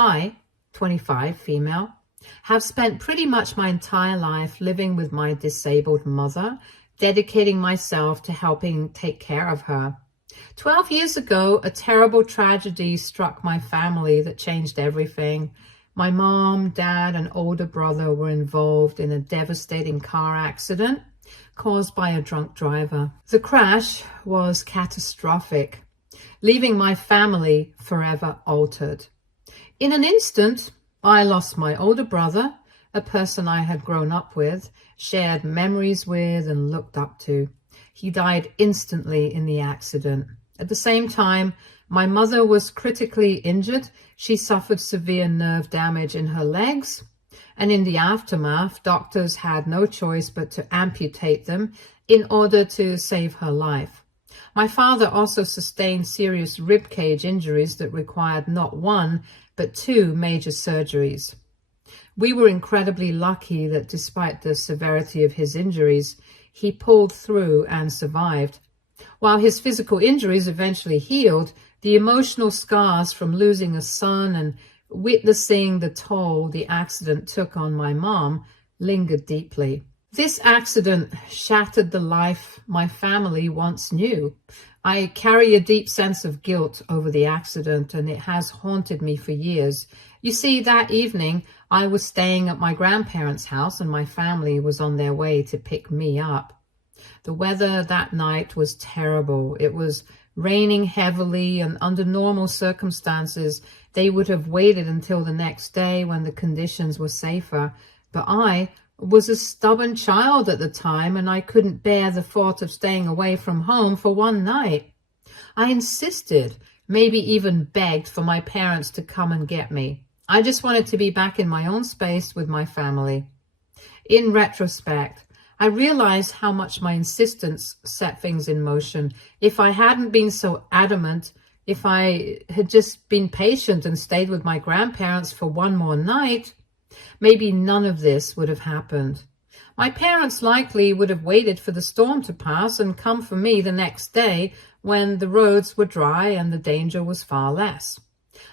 I, 25, female, have spent pretty much my entire life living with my disabled mother, dedicating myself to helping take care of her. 12 years ago, a terrible tragedy struck my family that changed everything. My mom, dad, and older brother were involved in a devastating car accident caused by a drunk driver. The crash was catastrophic, leaving my family forever altered. In an instant, I lost my older brother, a person I had grown up with, shared memories with, and looked up to. He died instantly in the accident. At the same time, my mother was critically injured. She suffered severe nerve damage in her legs, and in the aftermath, doctors had no choice but to amputate them in order to save her life. My father also sustained serious ribcage injuries that required not one, but 2 major surgeries. We were incredibly lucky that despite the severity of his injuries, he pulled through and survived. While his physical injuries eventually healed, the emotional scars from losing a son and witnessing the toll the accident took on my mom lingered deeply. This accident shattered the life my family once knew. I carry a deep sense of guilt over the accident, and it has haunted me for years. You see, that evening, I was staying at my grandparents' house, and my family was on their way to pick me up. The weather that night was terrible. It was raining heavily, and under normal circumstances, they would have waited until the next day when the conditions were safer. But I was a stubborn child at the time, and I couldn't bear the thought of staying away from home for one night. I insisted, maybe even begged for my parents to come and get me. I just wanted to be back in my own space with my family. In retrospect, I realized how much my insistence set things in motion. If I hadn't been so adamant, if I had just been patient and stayed with my grandparents for one more night, maybe none of this would have happened. My parents likely would have waited for the storm to pass and come for me the next day when the roads were dry and the danger was far less.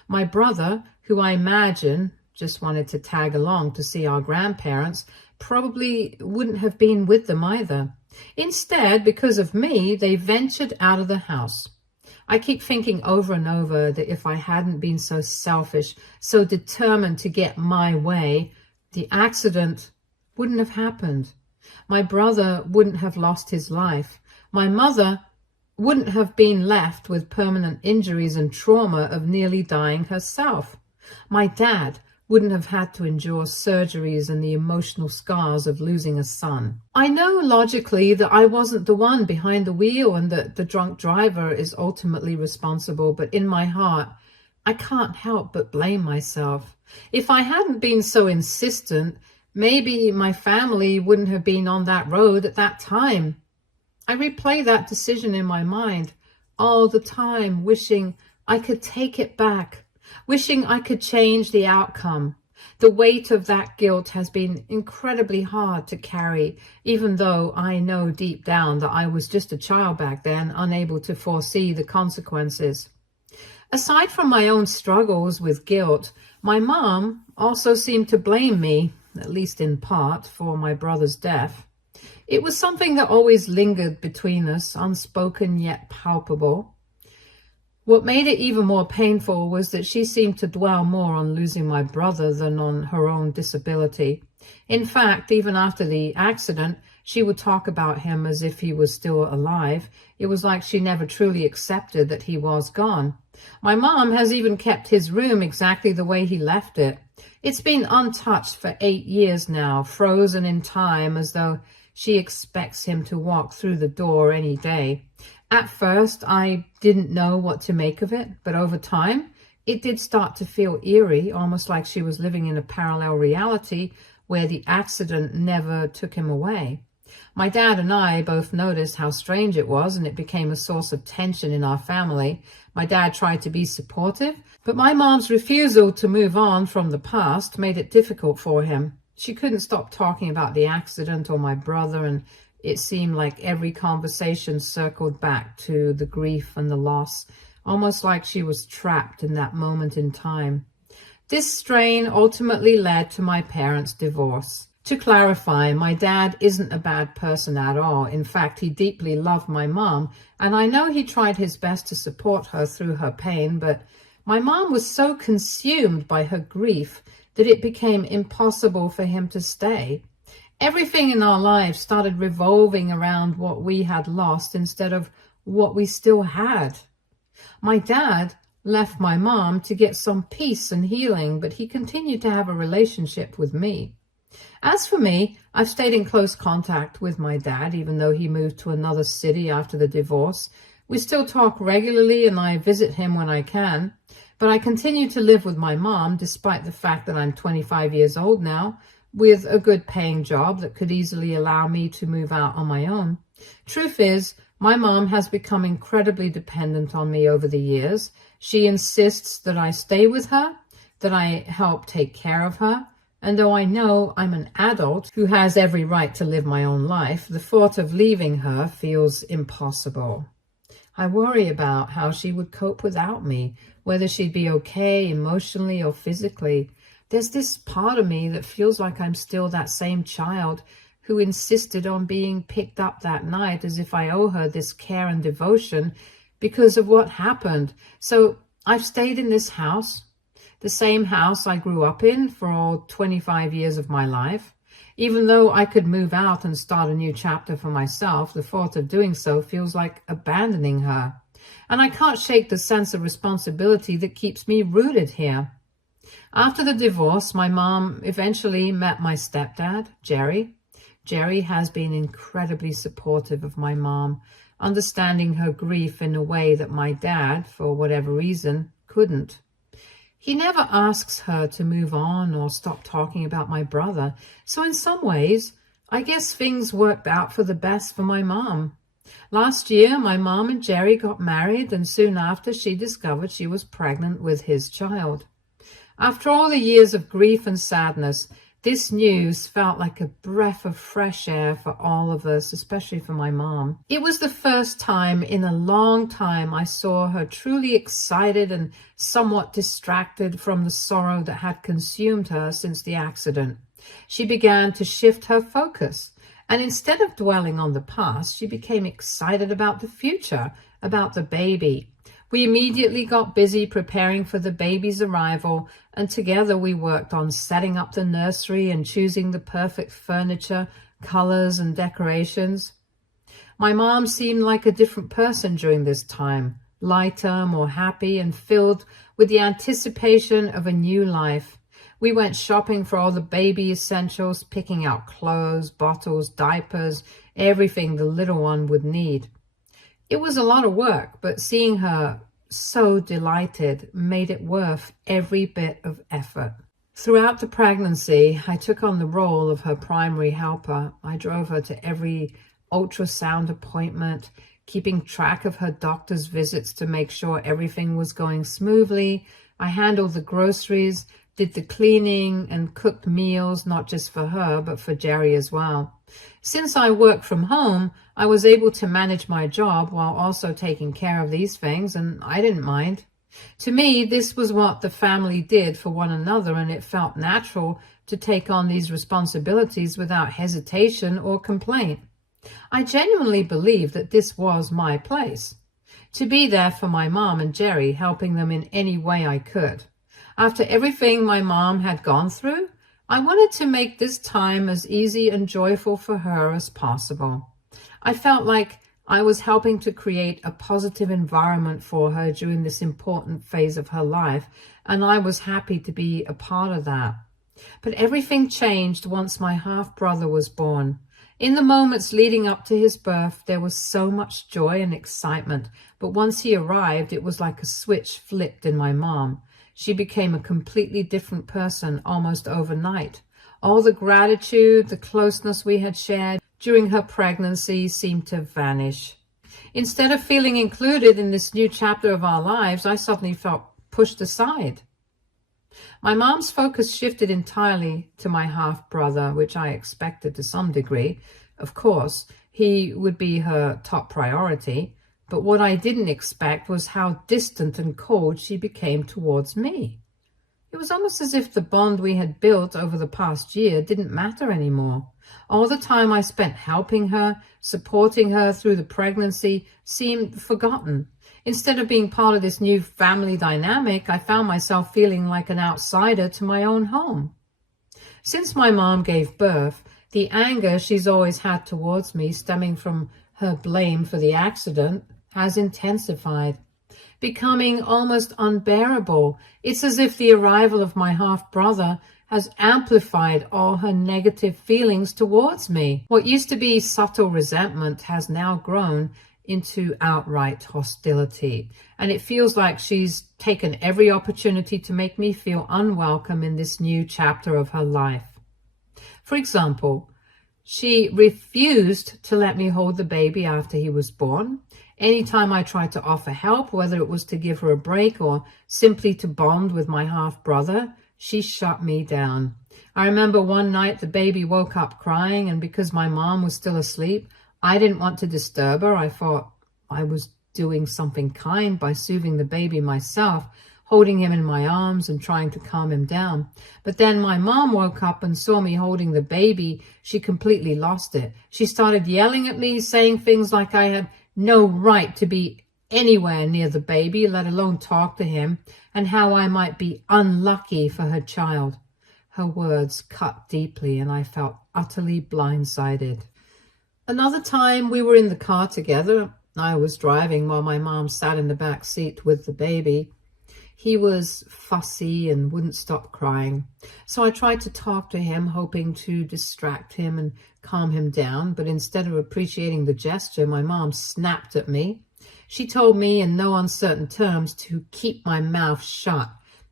My brother, who I imagine just wanted to tag along to see our grandparents, probably wouldn't have been with them either. Instead, because of me, they ventured out of the house. I keep thinking over and over that if I hadn't been so selfish, so determined to get my way, the accident wouldn't have happened. My brother wouldn't have lost his life. My mother wouldn't have been left with permanent injuries and trauma of nearly dying herself. My dad wouldn't have had to endure surgeries and the emotional scars of losing a son. I know logically that I wasn't the one behind the wheel and that the drunk driver is ultimately responsible, but in my heart, I can't help but blame myself. If I hadn't been so insistent, maybe my family wouldn't have been on that road at that time. I replay that decision in my mind all the time, wishing I could take it back, wishing I could change the outcome. The weight of that guilt has been incredibly hard to carry, even though I know deep down that I was just a child back then, unable to foresee the consequences. Aside from my own struggles with guilt, my mom also seemed to blame me, at least in part, for my brother's death. It was something that always lingered between us, unspoken yet palpable. What made it even more painful was that she seemed to dwell more on losing my brother than on her own disability. In fact, even after the accident, she would talk about him as if he was still alive. It was like she never truly accepted that he was gone. My mom has even kept his room exactly the way he left it. It's been untouched for 8 years now, frozen in time, as though she expects him to walk through the door any day. At first, I didn't know what to make of it, but over time, it did start to feel eerie, almost like she was living in a parallel reality where the accident never took him away. My dad and I both noticed how strange it was, and it became a source of tension in our family. My dad tried to be supportive, but my mom's refusal to move on from the past made it difficult for him. She couldn't stop talking about the accident or my brother, and it seemed like every conversation circled back to the grief and the loss, almost like she was trapped in that moment in time. This strain ultimately led to my parents' divorce. To clarify, my dad isn't a bad person at all. In fact, he deeply loved my mom, and I know he tried his best to support her through her pain, but my mom was so consumed by her grief that it became impossible for him to stay. Everything in our lives started revolving around what we had lost instead of what we still had. My dad left my mom to get some peace and healing, but he continued to have a relationship with me. As for me, I've stayed in close contact with my dad, even though he moved to another city after the divorce. We still talk regularly and I visit him when I can, but I continue to live with my mom despite the fact that I'm 25 years old now, with a good paying job that could easily allow me to move out on my own. Truth is, my mom has become incredibly dependent on me over the years. She insists that I stay with her, that I help take care of her, and though I know I'm an adult who has every right to live my own life, the thought of leaving her feels impossible. I worry about how she would cope without me, whether she'd be okay emotionally or physically. There's this part of me that feels like I'm still that same child who insisted on being picked up that night as if I owe her this care and devotion because of what happened. So I've stayed in this house, the same house I grew up in for all 25 years of my life. Even though I could move out and start a new chapter for myself, the thought of doing so feels like abandoning her. And I can't shake the sense of responsibility that keeps me rooted here. After the divorce, my mom eventually met my stepdad, Jerry. Jerry has been incredibly supportive of my mom, understanding her grief in a way that my dad, for whatever reason, couldn't. He never asks her to move on or stop talking about my brother, so in some ways, I guess things worked out for the best for my mom. Last year, my mom and Jerry got married, and soon after she discovered she was pregnant with his child. After all the years of grief and sadness, this news felt like a breath of fresh air for all of us, especially for my mom. It was the first time in a long time I saw her truly excited and somewhat distracted from the sorrow that had consumed her since the accident. She began to shift her focus, and instead of dwelling on the past, she became excited about the future, about the baby. We immediately got busy preparing for the baby's arrival, and together we worked on setting up the nursery and choosing the perfect furniture, colors, and decorations. My mom seemed like a different person during this time, lighter, more happy, and filled with the anticipation of a new life. We went shopping for all the baby essentials, picking out clothes, bottles, diapers, everything the little one would need. It was a lot of work, but seeing her so delighted made it worth every bit of effort. Throughout the pregnancy, I took on the role of her primary helper. I drove her to every ultrasound appointment, keeping track of her doctor's visits to make sure everything was going smoothly. I handled the groceries, did the cleaning, and cooked meals, not just for her, but for Jerry as well. Since I worked from home, I was able to manage my job while also taking care of these things, and I didn't mind. To me, this was what the family did for one another, and it felt natural to take on these responsibilities without hesitation or complaint. I genuinely believed that this was my place, to be there for my mom and Jerry, helping them in any way I could. After everything my mom had gone through, I wanted to make this time as easy and joyful for her as possible. I felt like I was helping to create a positive environment for her during this important phase of her life, and I was happy to be a part of that. But everything changed once my half-brother was born. In the moments leading up to his birth, there was so much joy and excitement, but once he arrived, it was like a switch flipped in my mom. She became a completely different person almost overnight. All the gratitude, the closeness we had shared during her pregnancy seemed to vanish. Instead of feeling included in this new chapter of our lives, I suddenly felt pushed aside. My mom's focus shifted entirely to my half-brother, which I expected to some degree. Of course, he would be her top priority. But what I didn't expect was how distant and cold she became towards me. It was almost as if the bond we had built over the past year didn't matter anymore. All the time I spent helping her, supporting her through the pregnancy seemed forgotten. Instead of being part of this new family dynamic, I found myself feeling like an outsider to my own home. Since my mom gave birth, the anger she's always had towards me, stemming from her blame for the accident, has intensified, becoming almost unbearable. It's as if the arrival of my half-brother has amplified all her negative feelings towards me. What used to be subtle resentment has now grown into outright hostility, and it feels like she's taken every opportunity to make me feel unwelcome in this new chapter of her life. For example, she refused to let me hold the baby after he was born. Anytime I tried to offer help, whether it was to give her a break or simply to bond with my half-brother, she shut me down. I remember one night the baby woke up crying, and because my mom was still asleep, I didn't want to disturb her. I thought I was doing something kind by soothing the baby myself, holding him in my arms and trying to calm him down. But then my mom woke up and saw me holding the baby. She completely lost it. She started yelling at me, saying things like I had no right to be anywhere near the baby, let alone talk to him, and how I might be unlucky for her child. Her words cut deeply, and I felt utterly blindsided. Another time we were in the car together. I was driving while my mom sat in the back seat with the baby. He was fussy and wouldn't stop crying. So I tried to talk to him, hoping to distract him and calm him down. But instead of appreciating the gesture, my mom snapped at me. She told me in no uncertain terms to keep my mouth shut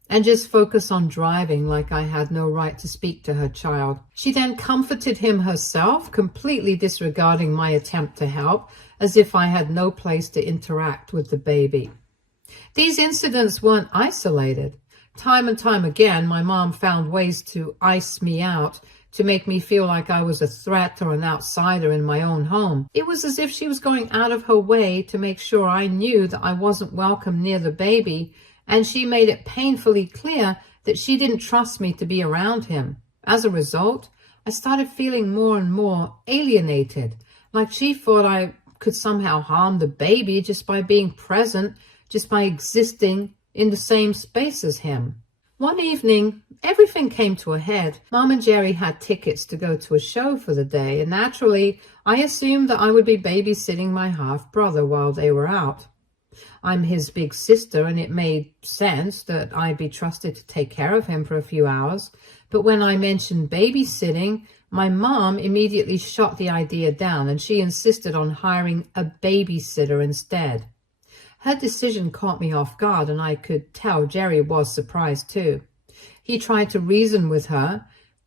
and just focus on driving, like I had no right to speak to her child. She then comforted him herself, completely disregarding my attempt to help, as if I had no place to interact with the baby. These incidents weren't isolated. Time and time again, my mom found ways to ice me out, to make me feel like I was a threat or an outsider in my own home. It was as if she was going out of her way to make sure I knew that I wasn't welcome near the baby, and she made it painfully clear that she didn't trust me to be around him. As a result, I started feeling more and more alienated, like she thought I could somehow harm the baby just by being present, just by existing in the same space as him. One evening, everything came to a head. Mom and Jerry had tickets to go to a show for the day, and naturally, I assumed that I would be babysitting my half-brother while they were out. I'm his big sister, and it made sense that I'd be trusted to take care of him for a few hours. But when I mentioned babysitting, my mom immediately shot the idea down, and she insisted on hiring a babysitter instead. Her decision caught me off guard, and I could tell Jerry was surprised too. He tried to reason with her,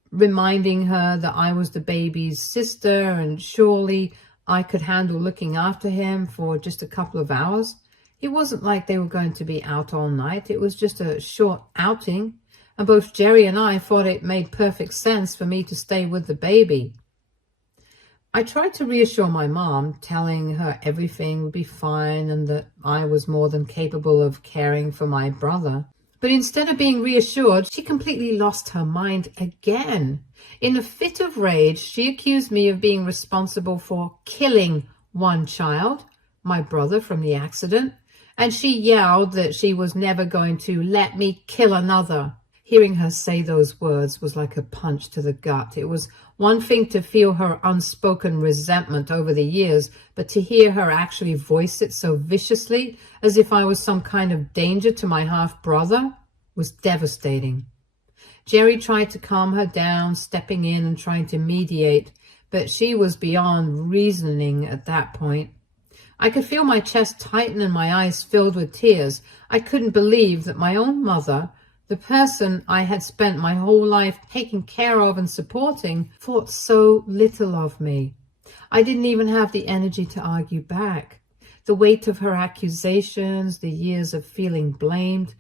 reminding her that I was the baby's sister and surely I could handle looking after him for just a couple of hours. It wasn't like they were going to be out all night. It was just a short outing, and both Jerry and I thought it made perfect sense for me to stay with the baby. I tried to reassure my mom, telling her everything would be fine and that I was more than capable of caring for my brother. But instead of being reassured, she completely lost her mind again. In a fit of rage, she accused me of being responsible for killing one child, my brother, from the accident, and she yelled that she was never going to let me kill another. Hearing her say those words was like a punch to the gut. It was one thing to feel her unspoken resentment over the years, but to hear her actually voice it so viciously, as if I was some kind of danger to my half-brother, was devastating. Jerry tried to calm her down, stepping in and trying to mediate, but she was beyond reasoning at that point. I could feel my chest tighten and my eyes filled with tears. I couldn't believe that my own mother, the person I had spent my whole life taking care of and supporting, thought so little of me. I didn't even have the energy to argue back. The weight of her accusations, the years of feeling blamed,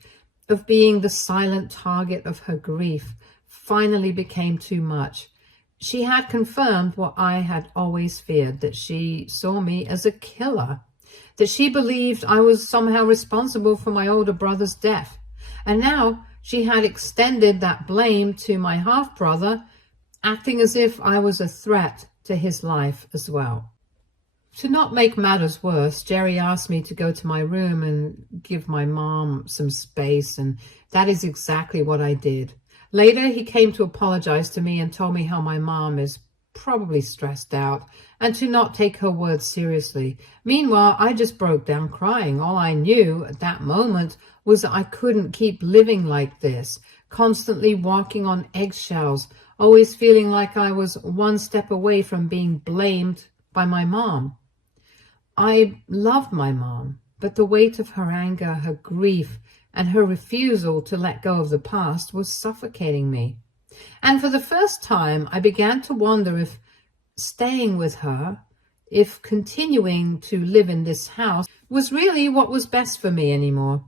of being the silent target of her grief, finally became too much. She had confirmed what I had always feared, that she saw me as a killer, that she believed I was somehow responsible for my older brother's death. And now She had extended that blame to my half-brother, acting as if I was a threat to his life as well. To not make matters worse, Jerry asked me to go to my room and give my mom some space, and that is exactly what I did. Later, he came to apologize to me and told me how my mom is probably stressed out and to not take her words seriously. Meanwhile, I just broke down crying. All I knew at that moment was that I couldn't keep living like this, constantly walking on eggshells, always feeling like I was one step away from being blamed by my mom. I loved my mom, but the weight of her anger, her grief, and her refusal to let go of the past was suffocating me. And for the first time, I began to wonder if staying with her, if continuing to live in this house, was really what was best for me anymore.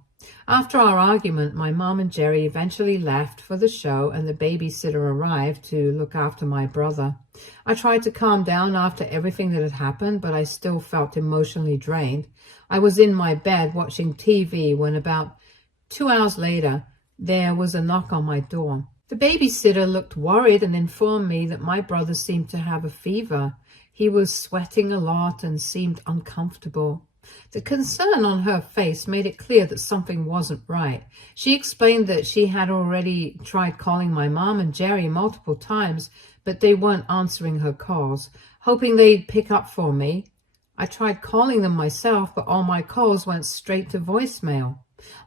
After our argument, my mom and Jerry eventually left for the show, and the babysitter arrived to look after my brother. I tried to calm down after everything that had happened, but I still felt emotionally drained. I was in my bed watching TV when about 2 hours later, there was a knock on my door. The babysitter looked worried and informed me that my brother seemed to have a fever. He was sweating a lot and seemed uncomfortable. The concern on her face made it clear that something wasn't right. She explained that she had already tried calling my mom and Jerry multiple times, but they weren't answering her calls. Hoping they'd pick up for me, I tried calling them myself, but all my calls went straight to voicemail.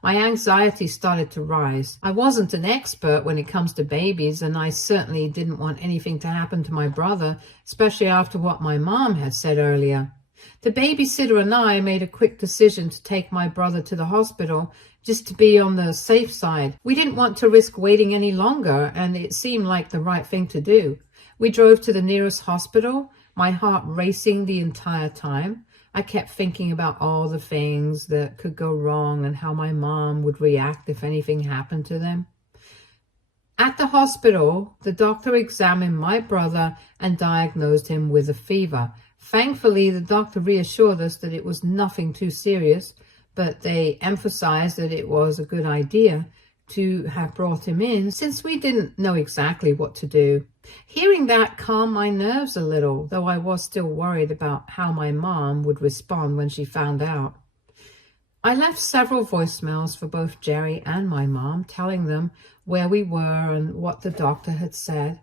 My anxiety started to rise. I wasn't an expert when it comes to babies, and I certainly didn't want anything to happen to my brother, especially after what my mom had said earlier. The babysitter and I made a quick decision to take my brother to the hospital just to be on the safe side. We didn't want to risk waiting any longer, and it seemed like the right thing to do. We drove to the nearest hospital, my heart racing the entire time. I kept thinking about all the things that could go wrong and how my mom would react if anything happened to them. At the hospital, the doctor examined my brother and diagnosed him with a fever. Thankfully, the doctor reassured us that it was nothing too serious, but they emphasized that it was a good idea to have brought him in since we didn't know exactly what to do. Hearing that calmed my nerves a little, though I was still worried about how my mom would respond when she found out. I left several voicemails for both Jerry and my mom, telling them where we were and what the doctor had said.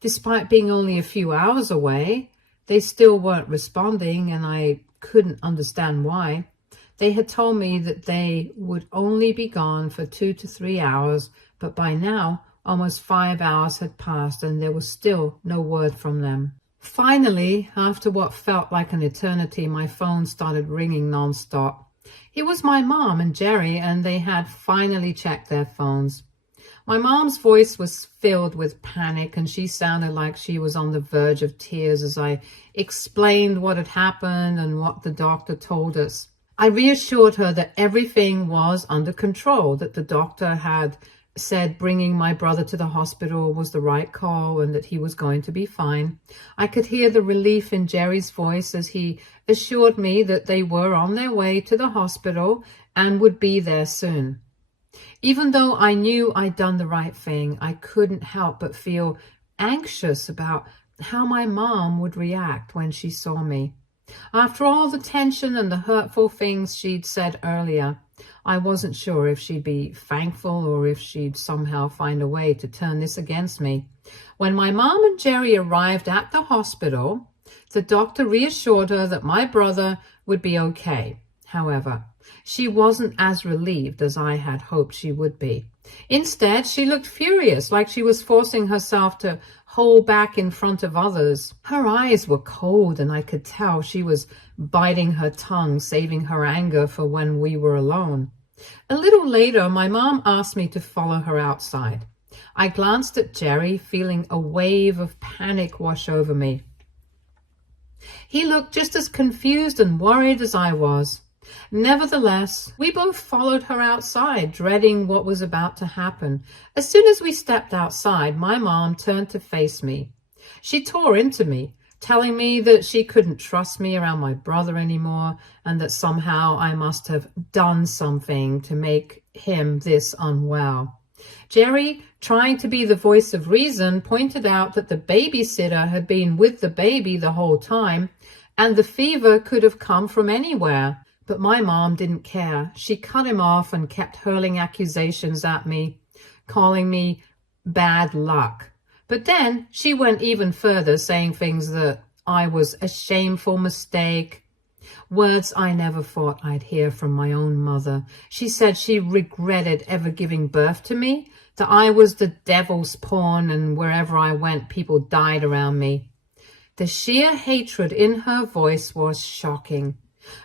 Despite being only a few hours away, they still weren't responding, and I couldn't understand why. They had told me that they would only be gone for 2 to 3 hours, but by now, almost 5 hours had passed and there was still no word from them. Finally, after what felt like an eternity, my phone started ringing nonstop. It was my mom and Jerry, and they had finally checked their phones. My mom's voice was filled with panic, and she sounded like she was on the verge of tears as I explained what had happened and what the doctor told us. I reassured her that everything was under control, that the doctor had said bringing my brother to the hospital was the right call and that he was going to be fine. I could hear the relief in Jerry's voice as he assured me that they were on their way to the hospital and would be there soon. Even though I knew I'd done the right thing, I couldn't help but feel anxious about how my mom would react when she saw me. After all the tension and the hurtful things she'd said earlier, I wasn't sure if she'd be thankful or if she'd somehow find a way to turn this against me. When my mom and Jerry arrived at the hospital, the doctor reassured her that my brother would be okay. However, she wasn't as relieved as I had hoped she would be. Instead, she looked furious, like she was forcing herself to hold back in front of others. Her eyes were cold, and I could tell she was biting her tongue, saving her anger for when we were alone. A little later, my mom asked me to follow her outside. I glanced at Jerry, feeling a wave of panic wash over me. He looked just as confused and worried as I was. Nevertheless, we both followed her outside, dreading what was about to happen. As soon as we stepped outside, my mom turned to face me. She tore into me, telling me that she couldn't trust me around my brother anymore and that somehow I must have done something to make him this unwell. Jerry, trying to be the voice of reason, pointed out that the babysitter had been with the baby the whole time, and the fever could have come from anywhere. But my mom didn't care. She cut him off and kept hurling accusations at me, calling me bad luck. But then she went even further, saying things that I was a shameful mistake, words I never thought I'd hear from my own mother. She said she regretted ever giving birth to me, that I was the devil's pawn, and wherever I went, people died around me. The sheer hatred in her voice was shocking,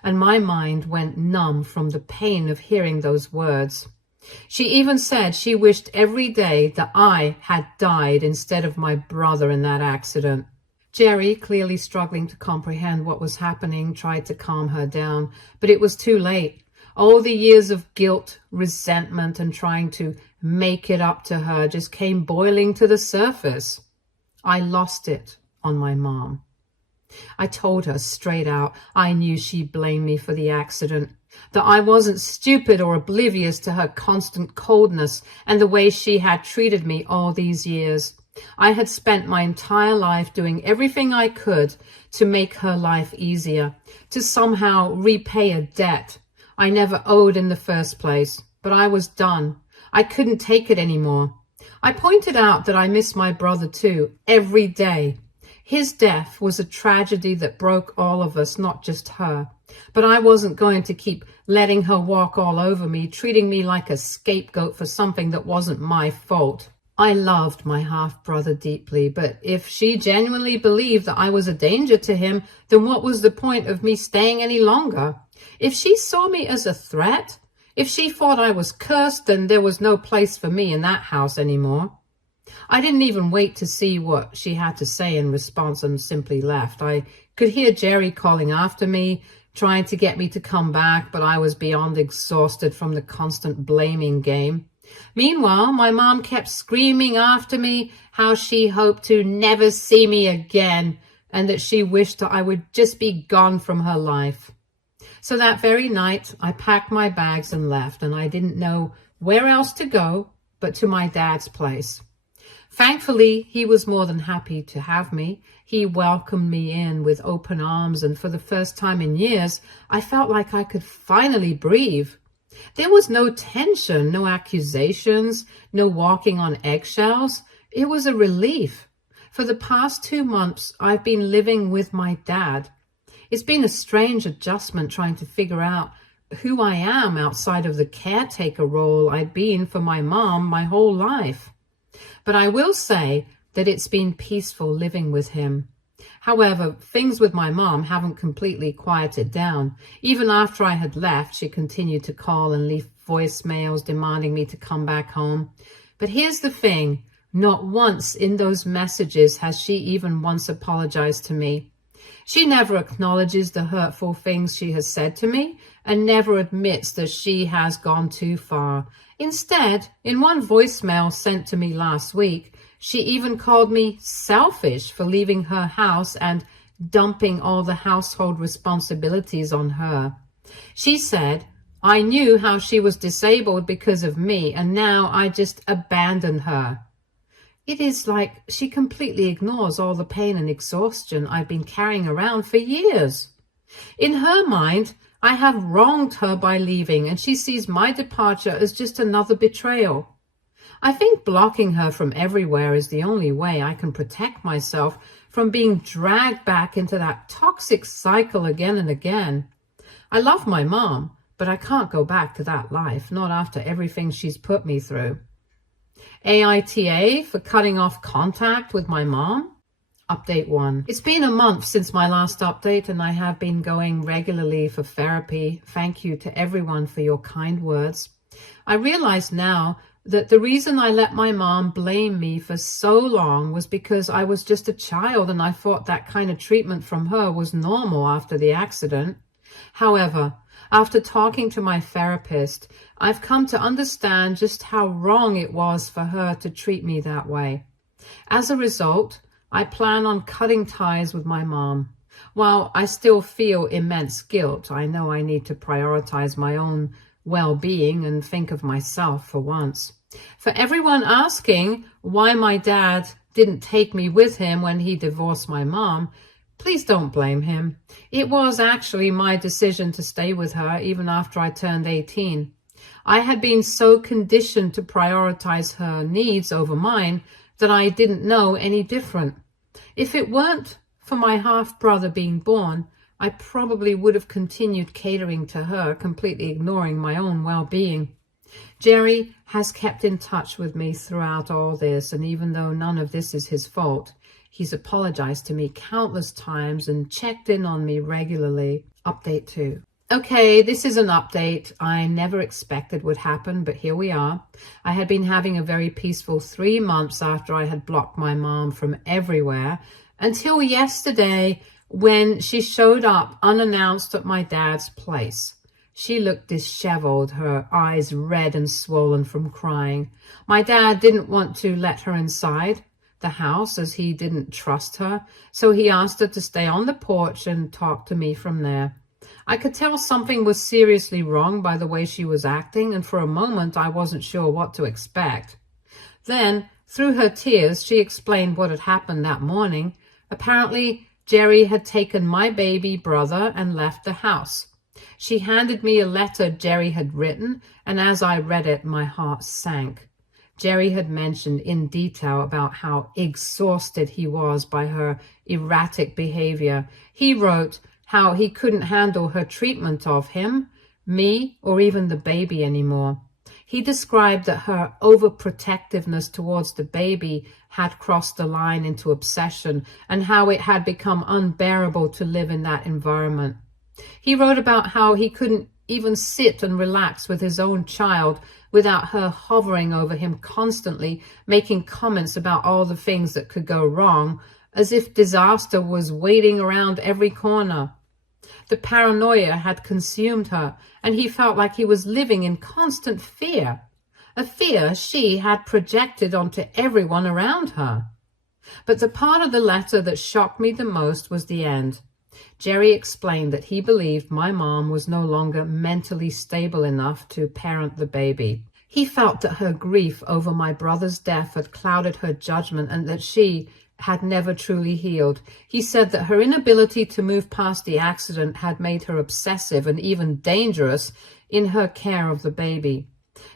and my mind went numb from the pain of hearing those words. She even said she wished every day that I had died instead of my brother in that accident. Jerry, clearly struggling to comprehend what was happening, tried to calm her down, but it was too late. All the years of guilt, resentment, and trying to make it up to her just came boiling to the surface. I lost it on my mom. I told her straight out I knew she blamed me for the accident, that I wasn't stupid or oblivious to her constant coldness and the way she had treated me all these years. I had spent my entire life doing everything I could to make her life easier, to somehow repay a debt I never owed in the first place. But I was done. I couldn't take it anymore. I pointed out that I miss my brother too, every day. His death was a tragedy that broke all of us, not just her. But I wasn't going to keep letting her walk all over me, treating me like a scapegoat for something that wasn't my fault. I loved my half-brother deeply, but if she genuinely believed that I was a danger to him, then what was the point of me staying any longer? If she saw me as a threat, if she thought I was cursed, then there was no place for me in that house anymore. I didn't even wait to see what she had to say in response and simply left. I could hear Jerry calling after me, trying to get me to come back, but I was beyond exhausted from the constant blaming game. Meanwhile, my mom kept screaming after me how she hoped to never see me again and that she wished that I would just be gone from her life. So that very night, I packed my bags and left, and I didn't know where else to go but to my dad's place. Thankfully, he was more than happy to have me. He welcomed me in with open arms, and for the first time in years, I felt like I could finally breathe. There was no tension, no accusations, no walking on eggshells. It was a relief. For the past 2 months, I've been living with my dad. It's been a strange adjustment trying to figure out who I am outside of the caretaker role I'd been for my mom my whole life. But I will say that it's been peaceful living with him. However, things with my mom haven't completely quieted down. Even after I had left, she continued to call and leave voicemails demanding me to come back home. But here's the thing, not once in those messages has she even once apologized to me. She never acknowledges the hurtful things she has said to me and never admits that she has gone too far. Instead, in one voicemail sent to me last week, she even called me selfish for leaving her house and dumping all the household responsibilities on her. She said, I knew how she was disabled because of me, and now I just abandoned her. It is like she completely ignores all the pain and exhaustion I've been carrying around for years. In her mind, I have wronged her by leaving, and she sees my departure as just another betrayal. I think blocking her from everywhere is the only way I can protect myself from being dragged back into that toxic cycle again and again. I love my mom, but I can't go back to that life, not after everything she's put me through. AITA for cutting off contact with my mom. Update 1. It's been a month since my last update, and I have been going regularly for therapy. Thank you to everyone for your kind words. I realize now that the reason I let my mom blame me for so long was because I was just a child and I thought that kind of treatment from her was normal after the accident. However, after talking to my therapist, I've come to understand just how wrong it was for her to treat me that way. As a result, I plan on cutting ties with my mom. While I still feel immense guilt, I know I need to prioritize my own well-being and think of myself for once. For everyone asking why my dad didn't take me with him when he divorced my mom, please don't blame him. It was actually my decision to stay with her even after I turned 18. I had been so conditioned to prioritize her needs over mine that I didn't know any different. If it weren't for my half-brother being born, I probably would have continued catering to her, completely ignoring my own well-being. Jerry has kept in touch with me throughout all this, and even though none of this is his fault, he's apologized to me countless times and checked in on me regularly. Update 2. Okay, this is an update I never expected would happen, but here we are. I had been having a very peaceful 3 months after I had blocked my mom from everywhere, until yesterday when she showed up unannounced at my dad's place. She looked disheveled, her eyes red and swollen from crying. My dad didn't want to let her inside the house as he didn't trust her, so he asked her to stay on the porch and talk to me from there. I could tell something was seriously wrong by the way she was acting, and for a moment I wasn't sure what to expect. Then, through her tears, she explained what had happened that morning. Apparently, Jerry had taken my baby brother and left the house. She handed me a letter Jerry had written, and as I read it, my heart sank. Jerry had mentioned in detail about how exhausted he was by her erratic behavior. He wrote how he couldn't handle her treatment of him, me, or even the baby anymore. He described that her overprotectiveness towards the baby had crossed the line into obsession, and how it had become unbearable to live in that environment. He wrote about how he couldn't even sit and relax with his own child without her hovering over him constantly, making comments about all the things that could go wrong, as if disaster was waiting around every corner. The paranoia had consumed her, and he felt like he was living in constant fear, a fear she had projected onto everyone around her. But the part of the letter that shocked me the most was the end. Jerry explained that he believed my mom was no longer mentally stable enough to parent the baby. He felt that her grief over my brother's death had clouded her judgment and that she had never truly healed. He said that her inability to move past the accident had made her obsessive and even dangerous in her care of the baby.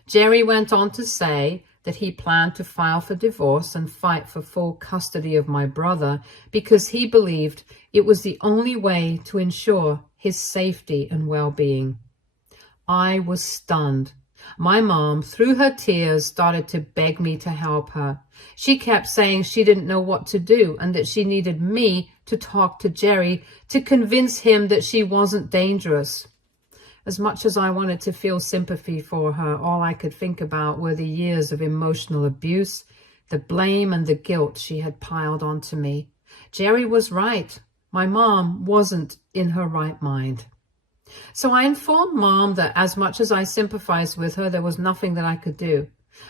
Jerry went on to say that he planned to file for divorce and fight for full custody of my brother because he believed it was the only way to ensure his safety and well-being. I was stunned. My mom, through her tears, started to beg me to help her. She kept saying she didn't know what to do and that she needed me to talk to Jerry to convince him that she wasn't dangerous. As much as I wanted to feel sympathy for her, all I could think about were the years of emotional abuse, the blame and the guilt she had piled onto me. Jerry was right. My mom wasn't in her right mind. So I informed Mom that as much as I sympathized with her, there was nothing that I could do.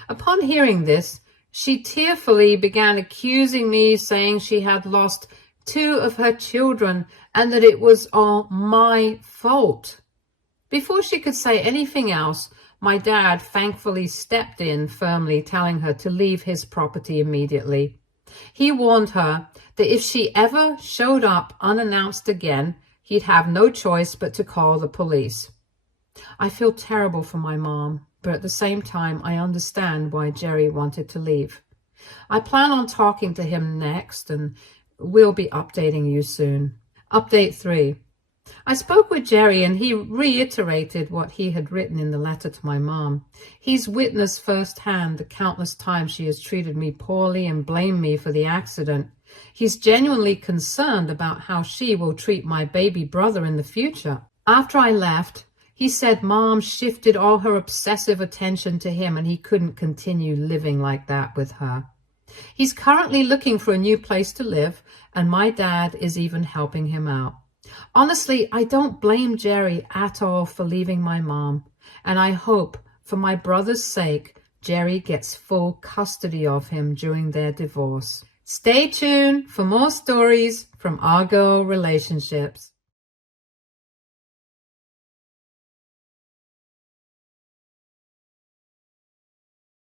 Upon hearing this, she tearfully began accusing me, saying she had lost 2 of her children and that it was all my fault. Before she could say anything else, my dad thankfully stepped in firmly, telling her to leave his property immediately. He warned her that if she ever showed up unannounced again, he'd have no choice but to call the police. I feel terrible for my mom, but at the same time, I understand why Jerry wanted to leave. I plan on talking to him next, and we'll be updating you soon. Update 3. I spoke with Jerry and he reiterated what he had written in the letter to my mom. He's witnessed firsthand the countless times she has treated me poorly and blamed me for the accident. He's genuinely concerned about how she will treat my baby brother in the future. After I left, he said Mom shifted all her obsessive attention to him and he couldn't continue living like that with her. He's currently looking for a new place to live, and my dad is even helping him out. Honestly, I don't blame Jerry at all for leaving my mom, and I hope, for my brother's sake, Jerry gets full custody of him during their divorce. Stay tuned for more stories from our girl relationships.